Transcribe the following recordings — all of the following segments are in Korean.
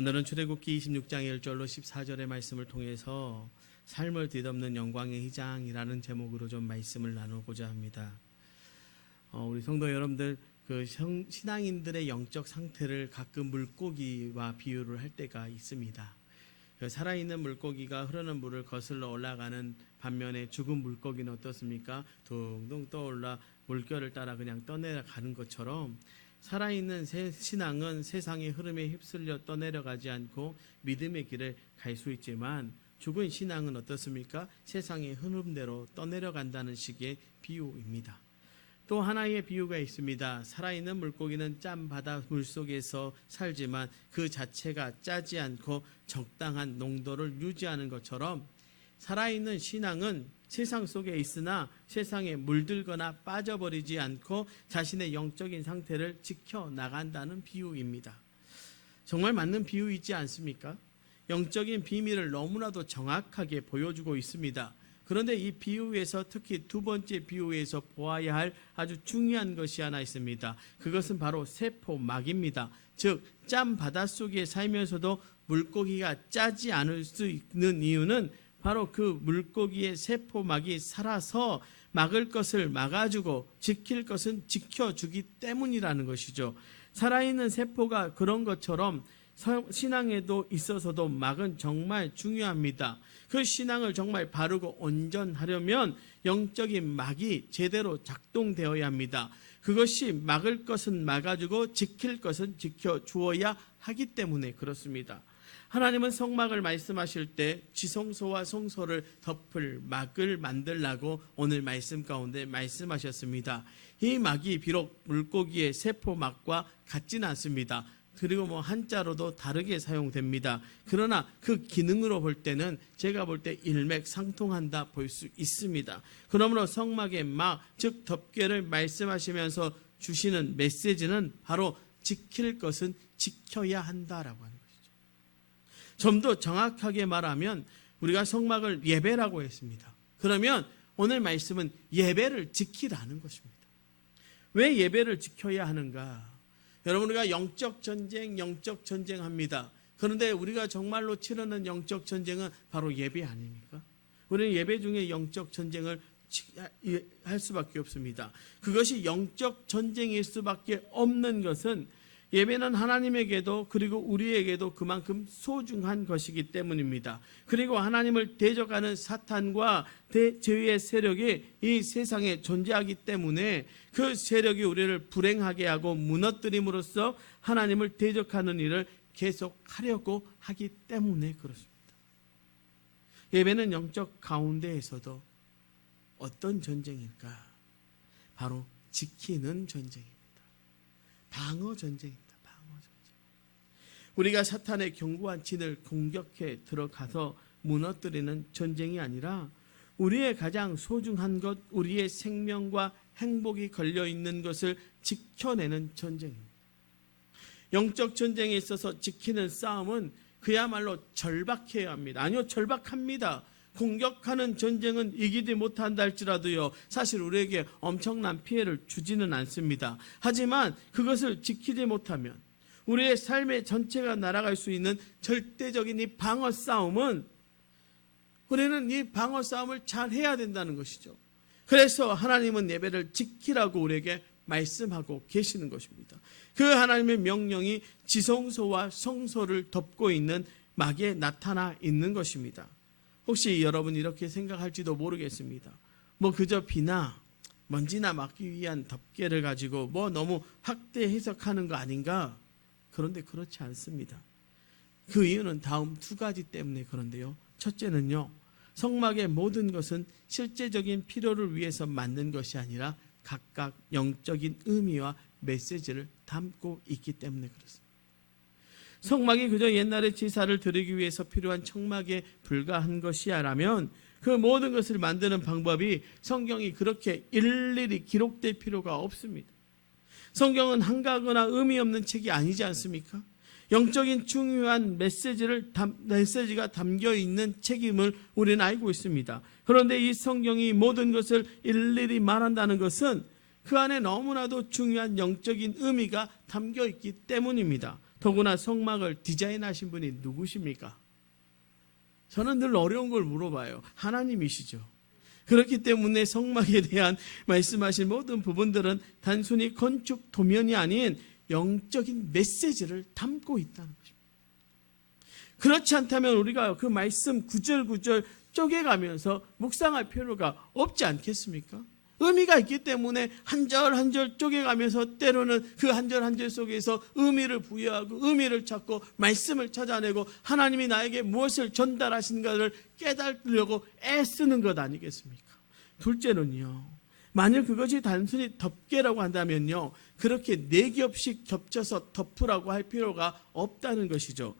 오늘은 출애굽기 26장 1절로 14절의 말씀을 통해서 삶을 뒤덮는 영광의 휘장이라는 제목으로 좀 말씀을 나누고자 합니다. 우리 성도 여러분들, 신앙인들의 영적 상태를 가끔 물고기와 비유를 할 때가 있습니다. 살아있는 물고기가 흐르는 물을 거슬러 올라가는 반면에 죽은 물고기는 어떻습니까? 둥둥 떠올라 물결을 따라 그냥 떠내려가는 것처럼 살아있는 신앙은 세상의 흐름에 휩쓸려 떠내려가지 않고 믿음의 길을 갈 수 있지만, 죽은 신앙은 어떻습니까? 세상의 흐름대로 떠내려간다는 식의 비유입니다. 또 하나의 비유가 있습니다. 살아있는 물고기는 짠 바다 물속에서 살지만 그 자체가 짜지 않고 적당한 농도를 유지하는 것처럼, 살아있는 신앙은 세상 속에 있으나 세상에 물들거나 빠져버리지 않고 자신의 영적인 상태를 지켜나간다는 비유입니다. 정말 맞는 비유이지 않습니까? 영적인 비밀을 너무나도 정확하게 보여주고 있습니다. 그런데 이 비유에서 특히 두 번째 비유에서 보아야 할 아주 중요한 것이 하나 있습니다. 그것은 바로 세포막입니다. 즉, 짠 바닷속에 살면서도 물고기가 짜지 않을 수 있는 이유는 바로 그 물고기의 세포막이 살아서 막을 것을 막아주고 지킬 것은 지켜주기 때문이라는 것이죠. 살아있는 세포가 그런 것처럼 신앙에도 있어서도 막은 정말 중요합니다. 그 신앙을 정말 바르고 온전하려면 영적인 막이 제대로 작동되어야 합니다. 그것이 막을 것은 막아주고 지킬 것은 지켜주어야 하기 때문에 그렇습니다. 하나님은 성막을 말씀하실 때 지성소와 성소를 덮을 막을 만들라고 오늘 말씀 가운데 말씀하셨습니다. 이 막이 비록 물고기의 세포막과 같지는 않습니다. 그리고 한자로도 다르게 사용됩니다. 그러나 그 기능으로 볼 때는 제가 볼 때 일맥상통한다 볼 수 있습니다. 그러므로 성막의 막, 즉 덮개를 말씀하시면서 주시는 메시지는 바로 지킬 것은 지켜야 한다라고 하는 것이죠. 좀 더 정확하게 말하면 우리가 성막을 예배라고 했습니다. 그러면 오늘 말씀은 예배를 지키라는 것입니다. 왜 예배를 지켜야 하는가? 여러분, 우리가 영적 전쟁 합니다. 그런데 우리가 정말로 치르는 영적 전쟁은 바로 예배 아닙니까? 우리는 예배 중에 영적 전쟁을 할 수밖에 없습니다. 그것이 영적 전쟁일 수밖에 없는 것은 예배는 하나님에게도 그리고 우리에게도 그만큼 소중한 것이기 때문입니다. 그리고 하나님을 대적하는 사탄과 죄의 세력이 이 세상에 존재하기 때문에 그 세력이 우리를 불행하게 하고 무너뜨림으로써 하나님을 대적하는 일을 계속하려고 하기 때문에 그렇습니다. 예배는 영적 가운데에서도 어떤 전쟁일까? 바로 지키는 전쟁입니다. 방어 전쟁입니다. 방어 전쟁. 우리가 사탄의 견고한 진을 공격해 들어가서 무너뜨리는 전쟁이 아니라 우리의 가장 소중한 것, 우리의 생명과 행복이 걸려있는 것을 지켜내는 전쟁입니다. 영적 전쟁에 있어서 지키는 싸움은 그야말로 절박해야 합니다. 아니요, 절박합니다. 공격하는 전쟁은 이기지 못한다 할지라도요, 사실 우리에게 엄청난 피해를 주지는 않습니다. 하지만 그것을 지키지 못하면 우리의 삶의 전체가 날아갈 수 있는 절대적인 이 방어 싸움은, 우리는 이 방어 싸움을 잘 해야 된다는 것이죠. 그래서 하나님은 예배를 지키라고 우리에게 말씀하고 계시는 것입니다. 그 하나님의 명령이 지성소와 성소를 덮고 있는 막에 나타나 있는 것입니다. 혹시 여러분 이렇게 생각할지도 모르겠습니다. 그저 비나 먼지나 막기 위한 덮개를 가지고 너무 확대 해석하는 거 아닌가? 그런데 그렇지 않습니다. 그 이유는 다음 두 가지 때문에 그런데요. 첫째는요, 성막의 모든 것은 실제적인 필요를 위해서 만든 것이 아니라 각각 영적인 의미와 메시지를 담고 있기 때문에 그렇습니다. 성막이 그저 옛날에 제사를 드리기 위해서 필요한 청막에 불과한 것이야라면 그 모든 것을 만드는 방법이 성경이 그렇게 일일이 기록될 필요가 없습니다. 성경은 한가하거나 의미 없는 책이 아니지 않습니까? 영적인 중요한 메시지가 담겨 있는 책임을 우리는 알고 있습니다. 그런데 이 성경이 모든 것을 일일이 말한다는 것은 그 안에 너무나도 중요한 영적인 의미가 담겨 있기 때문입니다. 더구나 성막을 디자인하신 분이 누구십니까? 저는 늘 어려운 걸 물어봐요. 하나님이시죠. 그렇기 때문에 성막에 대한 말씀하신 모든 부분들은 단순히 건축 도면이 아닌 영적인 메시지를 담고 있다는 것입니다. 그렇지 않다면 우리가 그 말씀 구절구절 쪼개가면서 묵상할 필요가 없지 않겠습니까? 의미가 있기 때문에 한 절 한 절 쪼개가면서 때로는 그 한 절 한 절 속에서 의미를 부여하고 의미를 찾고 말씀을 찾아내고 하나님이 나에게 무엇을 전달하신가를 깨달으려고 애쓰는 것 아니겠습니까? 둘째는요, 만일 그것이 단순히 덮개라고 한다면요, 그렇게 네 겹씩 겹쳐서 덮으라고 할 필요가 없다는 것이죠.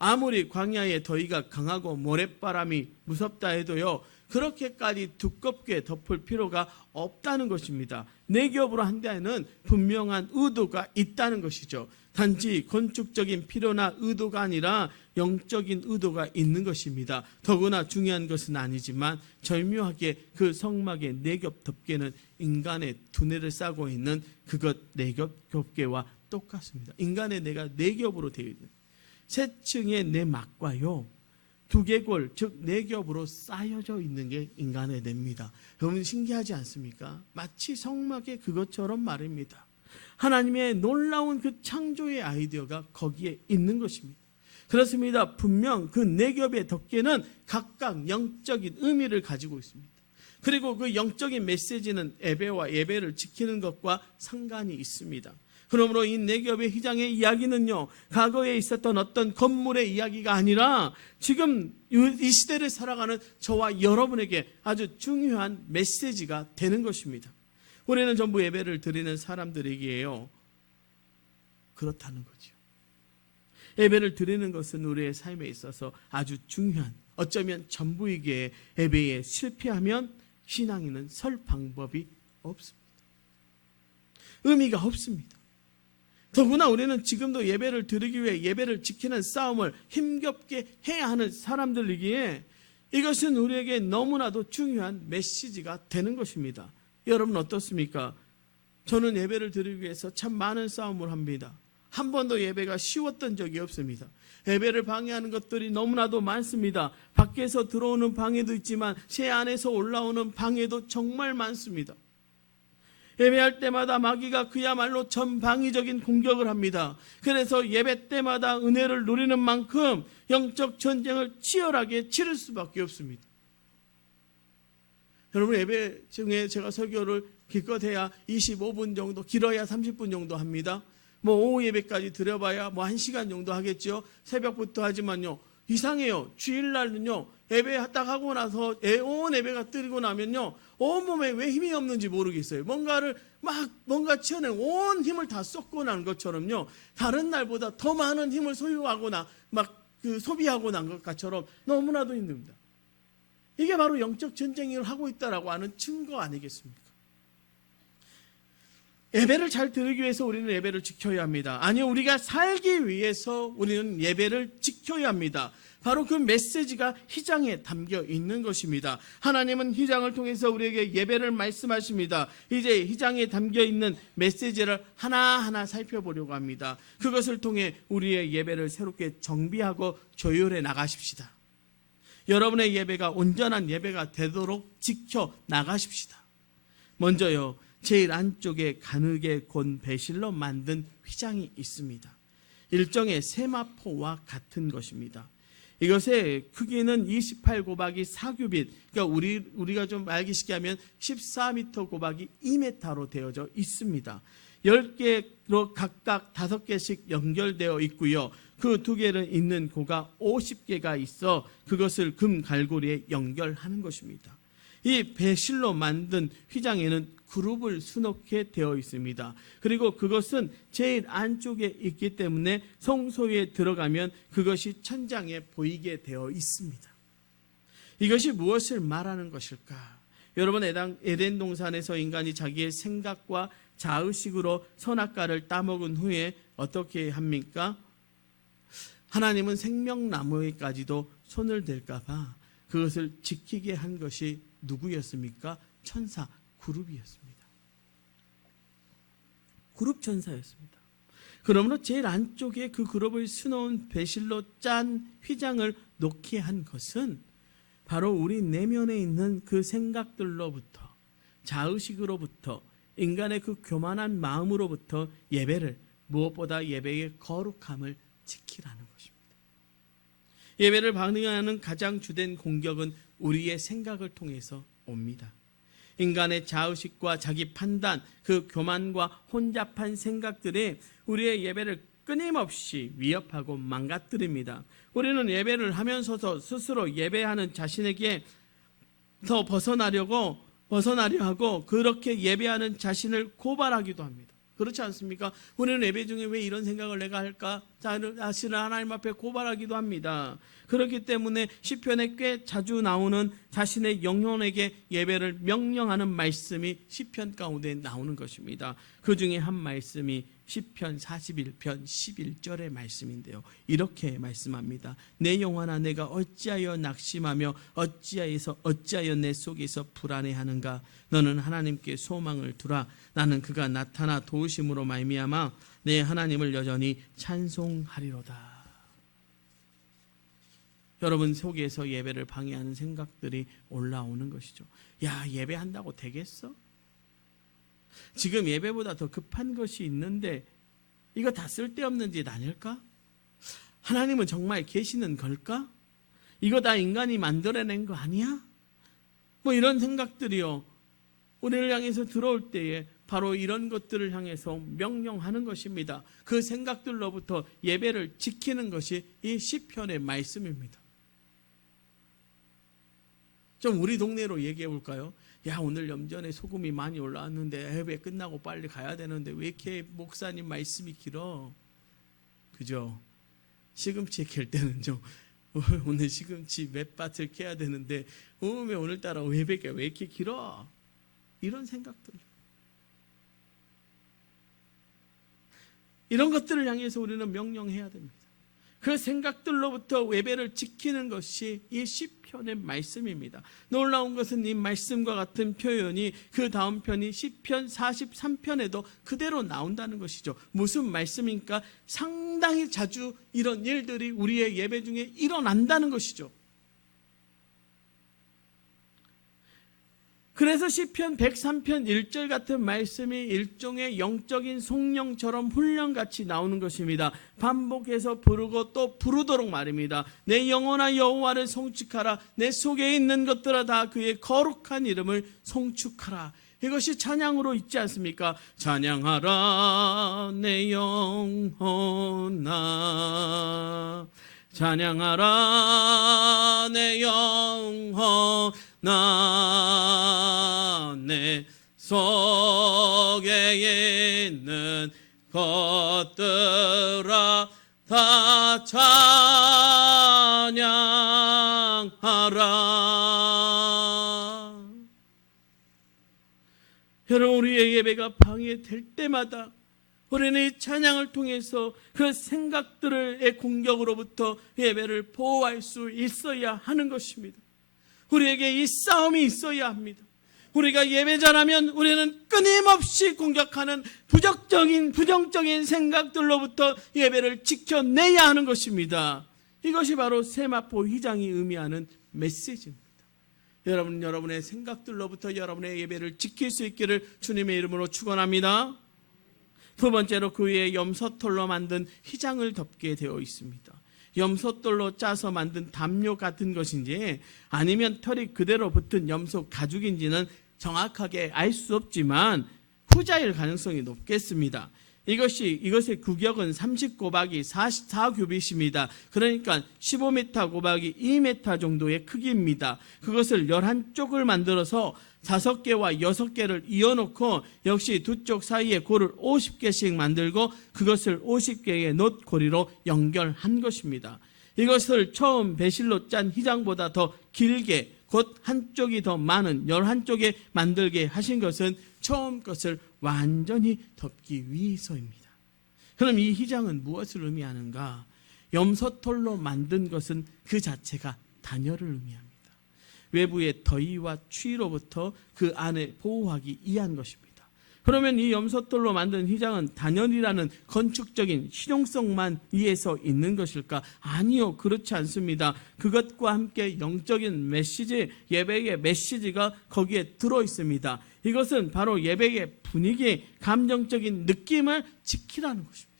아무리 광야의 더위가 강하고 모래바람이 무섭다 해도요, 그렇게까지 두껍게 덮을 필요가 없다는 것입니다. 네 겹으로 한 데에는 분명한 의도가 있다는 것이죠. 단지 건축적인 필요나 의도가 아니라 영적인 의도가 있는 것입니다. 더구나 중요한 것은 아니지만 절묘하게 그 성막의 네 겹 덮개는 인간의 두뇌를 싸고 있는 그것 네 겹 덮개와 똑같습니다. 인간의 뇌가 네 겹으로 되어 있는 세 층의 뇌막과요, 두개골, 즉 네 겹으로 쌓여져 있는 게 인간의 뇌입니다. 여러분 신기하지 않습니까? 마치 성막의 그것처럼 말입니다. 하나님의 놀라운 그 창조의 아이디어가 거기에 있는 것입니다. 그렇습니다. 분명 그 네 겹의 덮개는 각각 영적인 의미를 가지고 있습니다. 그리고 그 영적인 메시지는 예배와 예배를 지키는 것과 상관이 있습니다. 그러므로 이 네 겹의 휘장의 이야기는요, 과거에 있었던 어떤 건물의 이야기가 아니라 지금 이 시대를 살아가는 저와 여러분에게 아주 중요한 메시지가 되는 것입니다. 우리는 전부 예배를 드리는 사람들에게요, 그렇다는 거죠. 예배를 드리는 것은 우리의 삶에 있어서 아주 중요한, 어쩌면 전부이기에 예배에 실패하면 신앙인은 설 방법이 없습니다. 의미가 없습니다. 더구나 우리는 지금도 예배를 드리기 위해 예배를 지키는 싸움을 힘겹게 해야 하는 사람들이기에 이것은 우리에게 너무나도 중요한 메시지가 되는 것입니다. 여러분 어떻습니까? 저는 예배를 드리기 위해서 참 많은 싸움을 합니다. 한 번도 예배가 쉬웠던 적이 없습니다. 예배를 방해하는 것들이 너무나도 많습니다. 밖에서 들어오는 방해도 있지만 제 안에서 올라오는 방해도 정말 많습니다. 예배할 때마다 마귀가 그야말로 전방위적인 공격을 합니다. 그래서 예배 때마다 은혜를 누리는 만큼 영적 전쟁을 치열하게 치를 수밖에 없습니다. 여러분 예배 중에 제가 설교를 기껏해야 25분 정도, 길어야 30분 정도 합니다. 뭐 오후 예배까지 드려봐야 뭐 1시간 정도 하겠죠. 새벽부터 하지만요, 이상해요. 주일날은요, 예배 딱 하고 나서 온 예배가 드리고 나면요, 온몸에 왜 힘이 없는지 모르겠어요. 뭔가 치어낸 온 힘을 다 쏟고 난 것처럼요, 다른 날보다 더 많은 힘을 소유하거나 소비하고 난 것처럼 너무나도 힘듭니다. 이게 바로 영적 전쟁을 하고 있다라고 하는 증거 아니겠습니까? 예배를 잘 드리기 위해서 우리는 예배를 지켜야 합니다. 아니요, 우리가 살기 위해서 우리는 예배를 지켜야 합니다. 바로 그 메시지가 휘장에 담겨 있는 것입니다. 하나님은 휘장을 통해서 우리에게 예배를 말씀하십니다. 이제 휘장에 담겨 있는 메시지를 하나하나 살펴보려고 합니다. 그것을 통해 우리의 예배를 새롭게 정비하고 조율해 나가십시다. 여러분의 예배가 온전한 예배가 되도록 지켜 나가십시다. 먼저요, 제일 안쪽에 가늘게 곤 배실로 만든 휘장이 있습니다. 일종의 세마포와 같은 것입니다. 이것의 크기는 28 곱하기 4규빗, 그러니까 우리가 좀 알기 쉽게 하면 14m 곱하기 2m로 되어져 있습니다. 10개로 각각 5개씩 연결되어 있고요. 그 2개를 잇는 고가 50개가 있어 그것을 금 갈고리에 연결하는 것입니다. 이 배실로 만든 휘장에는 그룹을 수놓게 되어 있습니다. 그리고 그것은 제일 안쪽에 있기 때문에 성소에 들어가면 그것이 천장에 보이게 되어 있습니다. 이것이 무엇을 말하는 것일까? 여러분, 에덴 동산에서 인간이 자기의 생각과 자의식으로 선악과를 따먹은 후에 어떻게 합니까? 하나님은 생명나무에까지도 손을 댈까 봐 그것을 지키게 한 것이 누구였습니까? 천사 그룹이었습니다. 그룹 천사였습니다. 그러므로 제일 안쪽에 그 그룹을 수놓은 배실로 짠 휘장을 놓게 한 것은 바로 우리 내면에 있는 그 생각들로부터, 자의식으로부터, 인간의 그 교만한 마음으로부터 예배를, 무엇보다 예배의 거룩함을 지키라는 것입니다. 예배를 방해하는 가장 주된 공격은 우리의 생각을 통해서 옵니다. 인간의 자의식과 자기 판단, 그 교만과 혼잡한 생각들이 우리의 예배를 끊임없이 위협하고 망가뜨립니다. 우리는 예배를 하면서도 스스로 예배하는 자신에게 더 벗어나려 하고 그렇게 예배하는 자신을 고발하기도 합니다. 그렇지 않습니까? 우리는 예배 중에 왜 이런 생각을 내가 할까? 자신을 하나님 앞에 고발하기도 합니다. 그렇기 때문에 시편에 꽤 자주 나오는 자신의 영혼에게 예배를 명령하는 말씀이 시편 가운데 나오는 것입니다. 그 중에 한 말씀이 시편 41편 11절의 말씀인데요. 이렇게 말씀합니다. 내 영혼아 내가 어찌하여 낙심하며 어찌하여 내 속에서 불안해하는가? 너는 하나님께 소망을 두라. 나는 그가 나타나 도우심으로 말미암아 내 하나님을 여전히 찬송하리로다. 여러분 속에서 예배를 방해하는 생각들이 올라오는 것이죠. 야, 예배한다고 되겠어? 지금 예배보다 더 급한 것이 있는데 이거 다 쓸데없는 짓 아닐까? 하나님은 정말 계시는 걸까? 이거 다 인간이 만들어낸 거 아니야? 뭐 이런 생각들이요, 우리를 향해서 들어올 때에 바로 이런 것들을 향해서 명령하는 것입니다. 그 생각들로부터 예배를 지키는 것이 이 시편의 말씀입니다. 좀 우리 동네로 얘기해 볼까요? 야, 오늘 염전에 소금이 많이 올라왔는데 예배 끝나고 빨리 가야 되는데 왜 이렇게 목사님 말씀이 길어? 그죠? 시금치 캘 때는 좀 오늘 시금치 몇 밭을 캐야 되는데 왜 오늘따라 예배가 왜 이렇게 길어? 이런 생각들, 이런 것들을 향해서 우리는 명령해야 됩니다. 그 생각들로부터 예배를 지키는 것이 이 시편의 말씀입니다. 놀라운 것은 이 말씀과 같은 표현이 그 다음 편이 시편 43편에도 그대로 나온다는 것이죠. 무슨 말씀입니까? 상당히 자주 이런 일들이 우리의 예배 중에 일어난다는 것이죠. 그래서 시편 103편 1절 같은 말씀이 일종의 영적인 송영처럼 훈련같이 나오는 것입니다. 반복해서 부르고 또 부르도록 말입니다. 내 영혼아 여호와를 송축하라. 내 속에 있는 것들아 다 그의 거룩한 이름을 송축하라. 이것이 찬양으로 있지 않습니까? 찬양하라 내 영혼아, 찬양하라 내 영혼아, 내 속에 있는 것들아 다 찬양하라. 여러분, 우리의 예배가 방해될 때마다 우리는 이 찬양을 통해서 그 생각들의 공격으로부터 예배를 보호할 수 있어야 하는 것입니다. 우리에게 이 싸움이 있어야 합니다. 우리가 예배자라면 우리는 끊임없이 공격하는 부정적인 생각들로부터 예배를 지켜내야 하는 것입니다. 이것이 바로 세마포 휘장이 의미하는 메시지입니다. 여러분의 생각들로부터 여러분의 예배를 지킬 수 있기를 주님의 이름으로 축원합니다. 두 번째로 그 위에 염소털로 만든 휘장을 덮게 되어 있습니다. 염소털로 짜서 만든 담요 같은 것인지 아니면 털이 그대로 붙은 염소 가죽인지는 정확하게 알 수 없지만 후자일 가능성이 높겠습니다. 이것의 구격은 30 곱하기 44규빗입니다. 그러니까 15m 곱하기 2m 정도의 크기입니다. 그것을 11쪽을 만들어서 5개와 6개를 이어놓고 역시 두 쪽 사이에 고를 50개씩 만들고 그것을 50개의 놋고리로 연결한 것입니다. 이것을 처음 배실로 짠 휘장보다 더 길게, 곧 한쪽이 더 많은 11쪽에 만들게 하신 것은 처음 것을 완전히 덮기 위해서입니다. 그럼 이 휘장은 무엇을 의미하는가? 염소털로 만든 것은 그 자체가 단열을 의미합니다. 외부의 더위와 추위로부터 그 안을 보호하기 위한 것입니다. 그러면 이 염소돌로 만든 휘장은 단열이라는 건축적인 실용성만 위해서 있는 것일까? 아니요, 그렇지 않습니다. 그것과 함께 영적인 메시지, 예배의 메시지가 거기에 들어 있습니다. 이것은 바로 예배의 분위기, 감정적인 느낌을 지키라는 것입니다.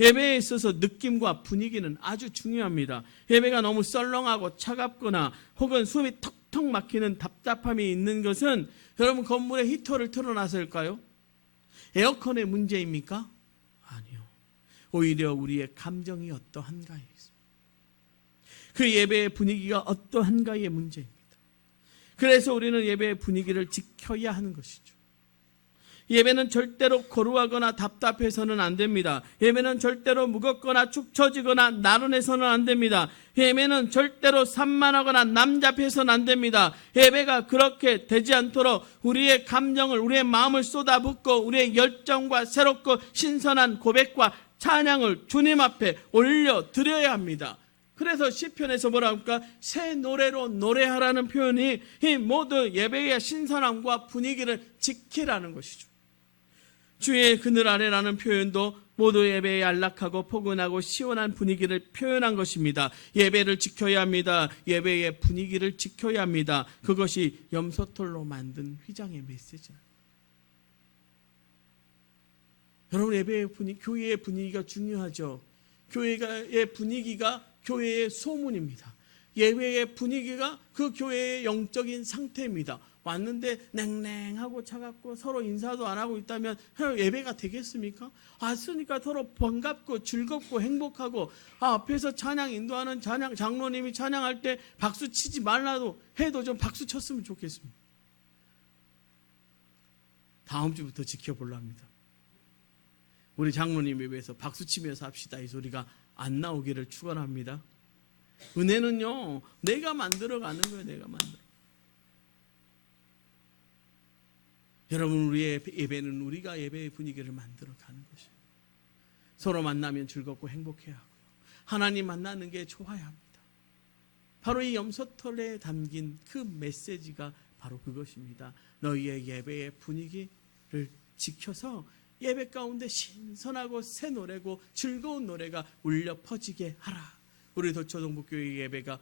예배에 있어서 느낌과 분위기는 아주 중요합니다. 예배가 너무 썰렁하고 차갑거나 혹은 숨이 턱턱 막히는 답답함이 있는 것은 여러분 건물에 히터를 틀어놔서일까요? 에어컨의 문제입니까? 아니요. 오히려 우리의 감정이 어떠한가에 있습니다. 그 예배의 분위기가 어떠한가의 문제입니다. 그래서 우리는 예배의 분위기를 지켜야 하는 것이죠. 예배는 절대로 거루하거나 답답해서는 안 됩니다. 예배는 절대로 무겁거나 축 처지거나 나른해서는 안 됩니다. 예배는 절대로 산만하거나 남잡해서는 안 됩니다. 예배가 그렇게 되지 않도록 우리의 감정을, 우리의 마음을 쏟아붓고 우리의 열정과 새롭고 신선한 고백과 찬양을 주님 앞에 올려드려야 합니다. 그래서 시편에서 뭐라 합니까? 새 노래로 노래하라는 표현이 이 모두 예배의 신선함과 분위기를 지키라는 것이죠. 주의 그늘 아래라는 표현도 모두 예배에 안락하고 포근하고 시원한 분위기를 표현한 것입니다. 예배를 지켜야 합니다. 예배의 분위기를 지켜야 합니다. 그것이 염소털로 만든 휘장의 메시지입니다. 여러분, 예배의 분위기, 교회의 분위기가 중요하죠. 교회의 분위기가 교회의 소문입니다. 예배의 분위기가 그 교회의 영적인 상태입니다. 왔는데 냉랭하고 차갑고 서로 인사도 안 하고 있다면 예배가 되겠습니까? 왔으니까 서로 반갑고 즐겁고 행복하고 앞에서 찬양 인도하는 장로님이 찬양할 때 박수 치지 말라도 해도 좀 박수 쳤으면 좋겠습니다. 다음 주부터 지켜보려 합니다. 우리 장로님에 비해서 박수 치면서 합시다, 이 소리가 안 나오기를 축원합니다. 은혜는요, 내가 만들어가는 거예요. 내가 만들어. 여러분, 우리의 예배는 우리가 예배의 분위기를 만들어가는 것이에요. 서로 만나면 즐겁고 행복해야 하고요. 하나님 만나는 게 좋아야 합니다. 바로 이 염소털에 담긴 그 메시지가 바로 그것입니다. 너희의 예배의 분위기를 지켜서 예배 가운데 신선하고 새 노래고 즐거운 노래가 울려 퍼지게 하라. 우리 도초동북교회 예배가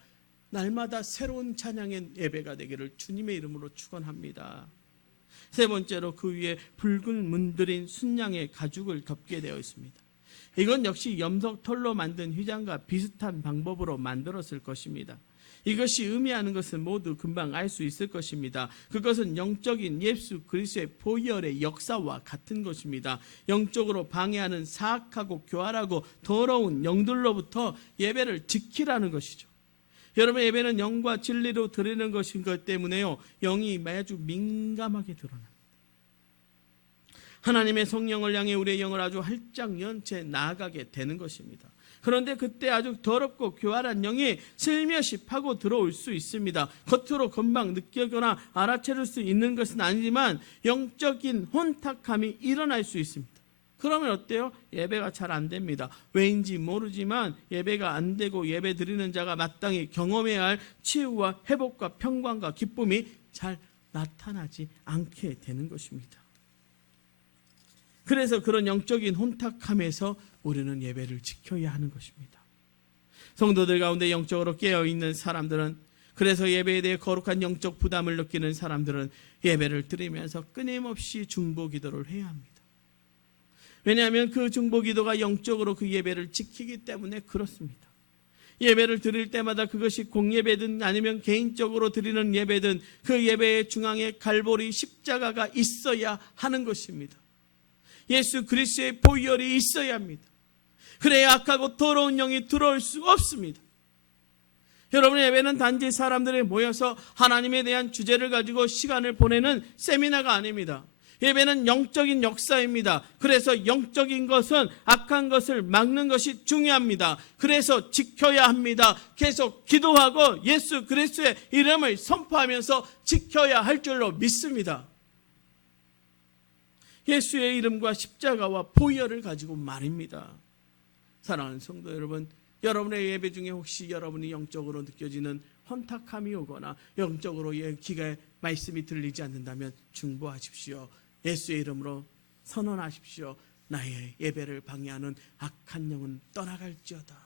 날마다 새로운 찬양의 예배가 되기를 주님의 이름으로 축원합니다. 세 번째로 그 위에 붉은 문드린 순양의 가죽을 덮게 되어 있습니다. 이건 역시 염소털로 만든 휘장과 비슷한 방법으로 만들었을 것입니다. 이것이 의미하는 것은 모두 금방 알 수 있을 것입니다. 그것은 영적인 예수 그리스도의 보혈의 역사와 같은 것입니다. 영적으로 방해하는 사악하고 교활하고 더러운 영들로부터 예배를 지키라는 것이죠. 여러분, 예배는 영과 진리로 드리는 것인 것 때문에요, 영이 매주 민감하게 드러납니다. 하나님의 성령을 향해 우리의 영을 아주 활짝 연 채 나아가게 되는 것입니다. 그런데 그때 아주 더럽고 교활한 영이 슬며시 파고 들어올 수 있습니다. 겉으로 금방 느끼거나 알아채릴 수 있는 것은 아니지만 영적인 혼탁함이 일어날 수 있습니다. 그러면 어때요? 예배가 잘 안 됩니다. 왜인지 모르지만 예배가 안 되고 예배 드리는 자가 마땅히 경험해야 할 치유와 회복과 평강과 기쁨이 잘 나타나지 않게 되는 것입니다. 그래서 그런 영적인 혼탁함에서 우리는 예배를 지켜야 하는 것입니다. 성도들 가운데 영적으로 깨어있는 사람들은, 그래서 예배에 대해 거룩한 영적 부담을 느끼는 사람들은 예배를 드리면서 끊임없이 중보기도를 해야 합니다. 왜냐하면 그 중보기도가 영적으로 그 예배를 지키기 때문에 그렇습니다. 예배를 드릴 때마다 그것이 공예배든 아니면 개인적으로 드리는 예배든 그 예배의 중앙에 갈보리 십자가가 있어야 하는 것입니다. 예수 그리스도의 보혈이 있어야 합니다. 그래야 악하고 더러운 영이 들어올 수 없습니다. 여러분의 예배는 단지 사람들이 모여서 하나님에 대한 주제를 가지고 시간을 보내는 세미나가 아닙니다. 예배는 영적인 역사입니다. 그래서 영적인 것은 악한 것을 막는 것이 중요합니다. 그래서 지켜야 합니다. 계속 기도하고 예수 그리스도의 이름을 선포하면서 지켜야 할 줄로 믿습니다. 예수의 이름과 십자가와 보혈을 가지고 말입니다. 사랑하는 성도 여러분, 여러분의 예배 중에 혹시 여러분이 영적으로 느껴지는 혼탁함이 오거나 영적으로 귀가 말씀이 들리지 않는다면 중보하십시오. 예수의 이름으로 선언하십시오. 나의 예배를 방해하는 악한 영은 떠나갈지어다.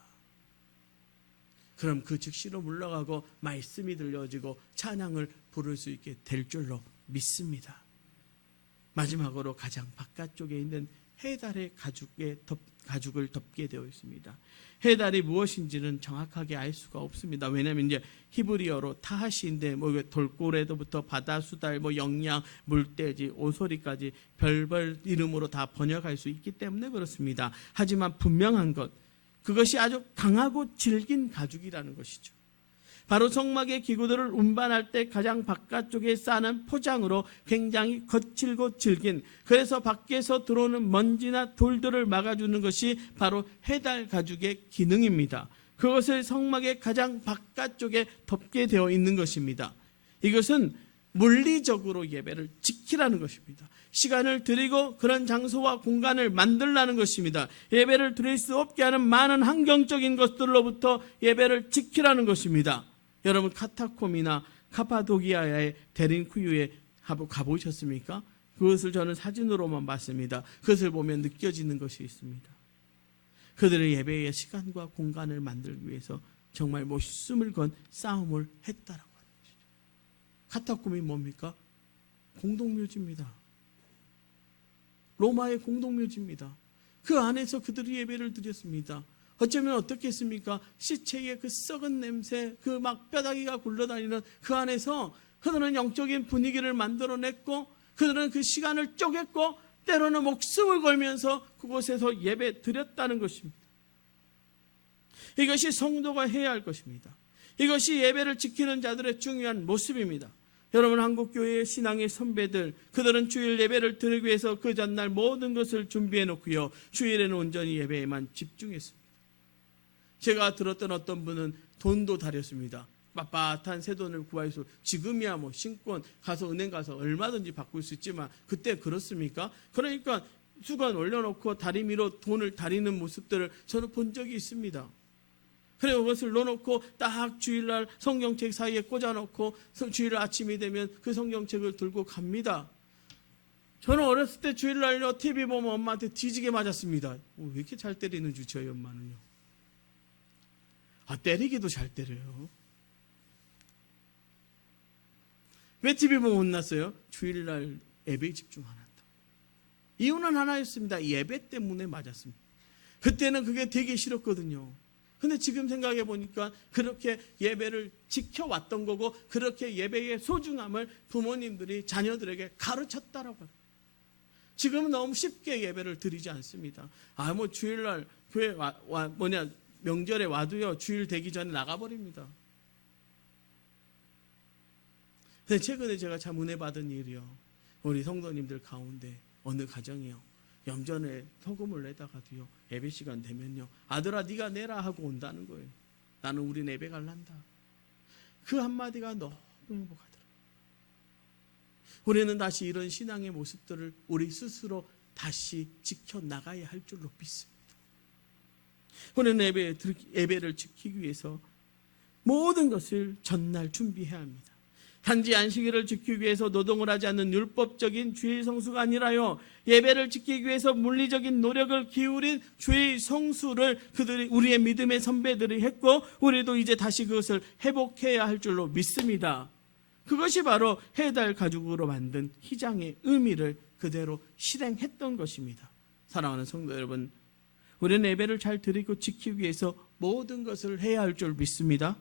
그럼 그 즉시로 물러가고 말씀이 들려지고 찬양을 부를 수 있게 될 줄로 믿습니다. 마지막으로 가장 바깥쪽에 있는 해달의 가죽을 덮게 되어 있습니다. 해달이 무엇인지는 정확하게 알 수가 없습니다. 왜냐하면 이제 히브리어로 타하시인데 돌고래도부터 바다수달, 영양, 물돼지, 오소리까지 별별 이름으로 다 번역할 수 있기 때문에 그렇습니다. 하지만 분명한 것, 그것이 아주 강하고 질긴 가죽이라는 것이죠. 바로 성막의 기구들을 운반할 때 가장 바깥쪽에 싸는 포장으로 굉장히 거칠고 질긴, 그래서 밖에서 들어오는 먼지나 돌들을 막아주는 것이 바로 해달 가죽의 기능입니다. 그것을 성막의 가장 바깥쪽에 덮게 되어 있는 것입니다. 이것은 물리적으로 예배를 지키라는 것입니다. 시간을 드리고 그런 장소와 공간을 만들라는 것입니다. 예배를 드릴 수 없게 하는 많은 환경적인 것들로부터 예배를 지키라는 것입니다. 여러분 카타콤이나 카파도기아의 데린쿠유에 가보셨습니까? 그것을 저는 사진으로만 봤습니다. 그것을 보면 느껴지는 것이 있습니다. 그들의 예배의 시간과 공간을 만들기 위해서 정말 목숨을 건 싸움을 했다라고 하는 것이죠. 카타콤이 뭡니까? 공동묘지입니다. 로마의 공동묘지입니다. 그 안에서 그들이 예배를 드렸습니다. 어쩌면 어떻겠습니까? 시체의 그 썩은 냄새, 그 막 뼈다귀가 굴러다니는 그 안에서 그들은 영적인 분위기를 만들어냈고, 그들은 그 시간을 쪼갰고, 때로는 목숨을 걸면서 그곳에서 예배 드렸다는 것입니다. 이것이 성도가 해야 할 것입니다. 이것이 예배를 지키는 자들의 중요한 모습입니다. 여러분, 한국교회의 신앙의 선배들, 그들은 주일 예배를 드리기 위해서 그 전날 모든 것을 준비해 놓고요, 주일에는 온전히 예배에만 집중했습니다. 제가 들었던 어떤 분은 돈도 다렸습니다. 빳빳한 새 돈을 구하여서, 지금이야 신권 가서 은행 가서 얼마든지 바꿀 수 있지만 그때 그렇습니까? 그러니까 수건 올려놓고 다리미로 돈을 다리는 모습들을 저는 본 적이 있습니다. 그리고 그것을 넣어놓고 딱 주일날 성경책 사이에 꽂아놓고 주일 아침이 되면 그 성경책을 들고 갑니다. 저는 어렸을 때 주일날요 TV 보면 엄마한테 뒤지게 맞았습니다. 왜 이렇게 잘 때리는 줄 저희 엄마는요. 때리기도 잘 때려요. 왜 TV 보면 혼났어요? 주일날 예배에 집중 안 한다. 이유는 하나였습니다. 예배 때문에 맞았습니다. 그때는 그게 되게 싫었거든요. 근데 지금 생각해 보니까 그렇게 예배를 지켜왔던 거고, 그렇게 예배의 소중함을 부모님들이 자녀들에게 가르쳤다라고 해요. 지금은 너무 쉽게 예배를 드리지 않습니다. 주일날 교회 명절에 와도요, 주일 되기 전에 나가버립니다. 근데 최근에 제가 참 은혜 받은 일이요, 우리 성도님들 가운데 어느 가정이요, 염전에 소금을 내다가도요, 예배 시간 되면요, 아들아 네가 내라 하고 온다는 거예요. 나는 우리 예배 갈란다. 그 한마디가 너무 행복하더라고요. 우리는 다시 이런 신앙의 모습들을 우리 스스로 다시 지켜나가야 할 줄로 믿습니다. 우리는 예배를 지키기 위해서 모든 것을 전날 준비해야 합니다. 단지 안식일을 지키기 위해서 노동을 하지 않는 율법적인 주의 성수가 아니라요, 예배를 지키기 위해서 물리적인 노력을 기울인 주의 성수를 우리의 믿음의 선배들이 했고, 우리도 이제 다시 그것을 회복해야 할 줄로 믿습니다. 그것이 바로 해달 가죽으로 만든 휘장의 의미를 그대로 실행했던 것입니다. 사랑하는 성도 여러분, 우리는 예배를 잘 드리고 지키기 위해서 모든 것을 해야 할 줄 믿습니다.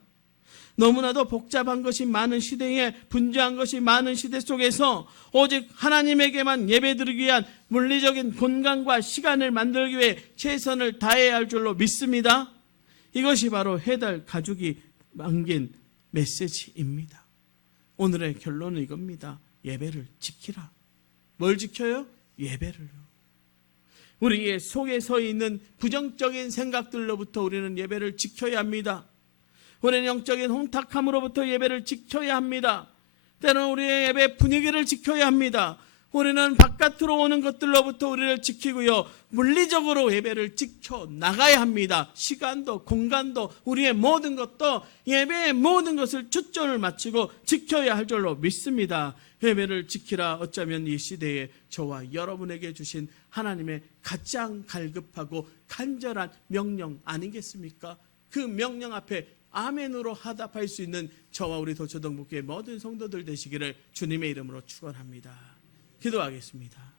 너무나도 복잡한 것이 많은 시대에, 분주한 것이 많은 시대 속에서 오직 하나님에게만 예배드리기 위한 물리적인 공간과 시간을 만들기 위해 최선을 다해야 할 줄로 믿습니다. 이것이 바로 해달 가죽이 남긴 메시지입니다. 오늘의 결론은 이겁니다. 예배를 지키라. 뭘 지켜요? 예배를요. 우리의 속에 서 있는 부정적인 생각들로부터 우리는 예배를 지켜야 합니다. 우리는 영적인 혼탁함으로부터 예배를 지켜야 합니다. 때로는 우리의 예배 분위기를 지켜야 합니다. 우리는 바깥으로 오는 것들로부터 우리를 지키고요, 물리적으로 예배를 지켜나가야 합니다. 시간도 공간도 우리의 모든 것도 예배의 모든 것을 초점을 맞추고 지켜야 할 줄로 믿습니다. 예배를 지키라 어쩌면 이 시대에 저와 여러분에게 주신 하나님의 가장 갈급하고 간절한 명령 아니겠습니까? 그 명령 앞에 아멘으로 화답할 수 있는 저와 우리 도초동북교의 모든 성도들 되시기를 주님의 이름으로 축원합니다. 기도하겠습니다.